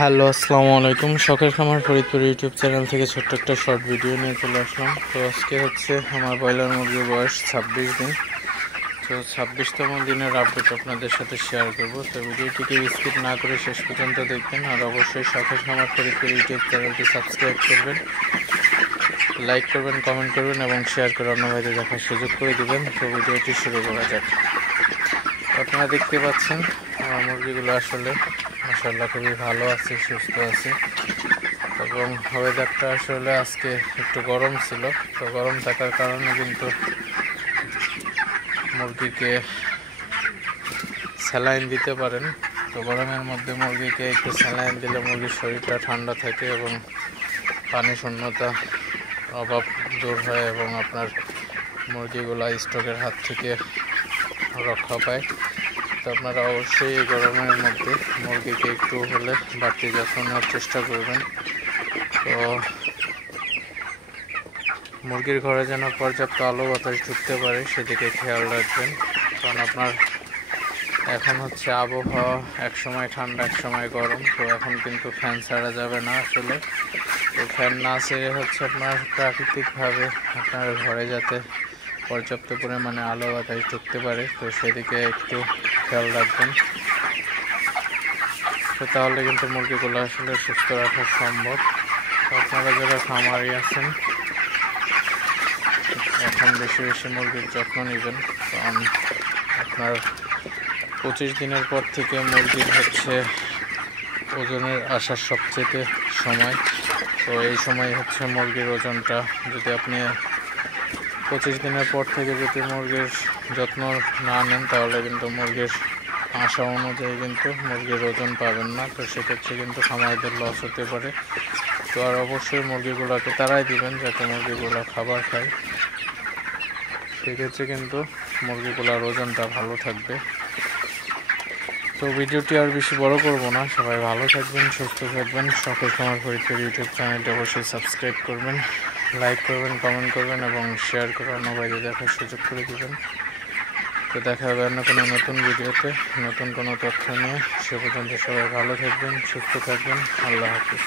Hello, আসসালামু আলাইকুম। শখের খামার ফরিদপুর ইউটিউব চ্যানেল থেকে ছোট্ট একটা শর্ট ভিডিও নিয়ে চলে আসলাম। তো আজকে হচ্ছে আমার ব্রয়লার মুরগির বয়স 26 দিন। তো 26তম দিনের আপডেট আপনাদের সাথে শেয়ার করব। তো ভিডিওটিকে স্কিপ না করে শেষ পর্যন্ত দেখবেন, আর অবশ্যই শখের খামার ফরিদপুর ইউটিউব চ্যানেলটি সাবস্ক্রাইব করবেন, লাইক করবেন, কমেন্ট করবেন এবং শেয়ার করে অন্য ভাইদের দেখার সুযোগ করে দেবেন। তো ভিডিওটি শুরু করা যাক। আপনারা দেখতে পাচ্ছেন আমার মুরগিগুলো আসলে মাশাআল্লাহ খুবই ভালো আছে, সুস্থ আছে এবং ওয়েদারটা আসলে আজকে একটু গরম ছিল। তো গরম থাকার কারণে কিন্তু মুরগিকে স্যালাইন দিতে পারেন। তো গরমের মধ্যে মুরগিকে একটু স্যালাইন দিলে মুরগির শরীরটা ঠান্ডা থাকে এবং পানি শূন্যতা অভাব দূর হয় এবং আপনার মুরগিগুলো স্ট্রোকের হাত থেকে রক্ষা পায়। তো আপনারা অবশ্যই এই গরমের মধ্যে মুরগিকে একটু হলে বাড়তি যত্ন নেওয়ার চেষ্টা করবেন। তো মুরগির ঘরে যেন পর্যাপ্ত আলো বাতাস ঢুকতে পারে সেদিকে খেয়াল রাখবেন, কারণ আপনার এখন হচ্ছে আবহাওয়া একসময় ঠান্ডা একসময় গরম। তো এখন কিন্তু ফ্যান ছাড়া যাবে না আসলে। তো ফ্যান না ছেড়ে হচ্ছে আপনার প্রাকৃতিকভাবে আপনার ঘরে যাতে পর্যাপ্ত পরিমাণে আলো বাতাস ঢুকতে পারে, তো সেদিকে একটু খেয়াল রাখবেন। তো তাহলে কিন্তু মুরগিগুলো আসলে সুস্থ রাখা সম্ভব। আপনারা যারা খামারি আছেন এখন বেশি বেশি মুরগির যত্ন নেবেন, কারণ আপনার 25 দিনের পর থেকে মুরগির হচ্ছে ওজনের আসার সবচেয়ে সময়। তো এই সময় হচ্ছে মুরগির ওজনটা যদি আপনি 25 দিনের পর থেকে যদি মুরগির যত্ন না নেন তাহলে কিন্তু মুরগির আশা অনুযায়ী কিন্তু মুরগির ওজন পাবেন না। তো সেক্ষেত্রে কিন্তু খামারিদের লস হতে পারে। তো আর অবশ্যই মুরগিগুলোকে তাড়াই দিবেন যাতে মুরগিগুলো খাবার খায়, সেক্ষেত্রে কিন্তু মুরগিগুলোর ওজনটা ভালো থাকবে। তো ভিডিওটি আর বেশি বড় করব না, সবাই ভালো থাকবেন, সুস্থ থাকবেন। শখের খামার ফরিদপুর ইউটিউব চ্যানেলটি অবশ্যই সাবস্ক্রাইব করবেন, লাইক করবেন, কমেন্ট করবেন এবং শেয়ার করে অন্য ভাইদের দেখার সুযোগ করে দেবেন। তো দেখা হবে অন্য কোনো নতুন ভিডিওতে নতুন কোনো তথ্য নিয়ে। সে পর্যন্ত সবাই ভালো থাকবেন, সুস্থ থাকবেন। আল্লাহ হাফিজ।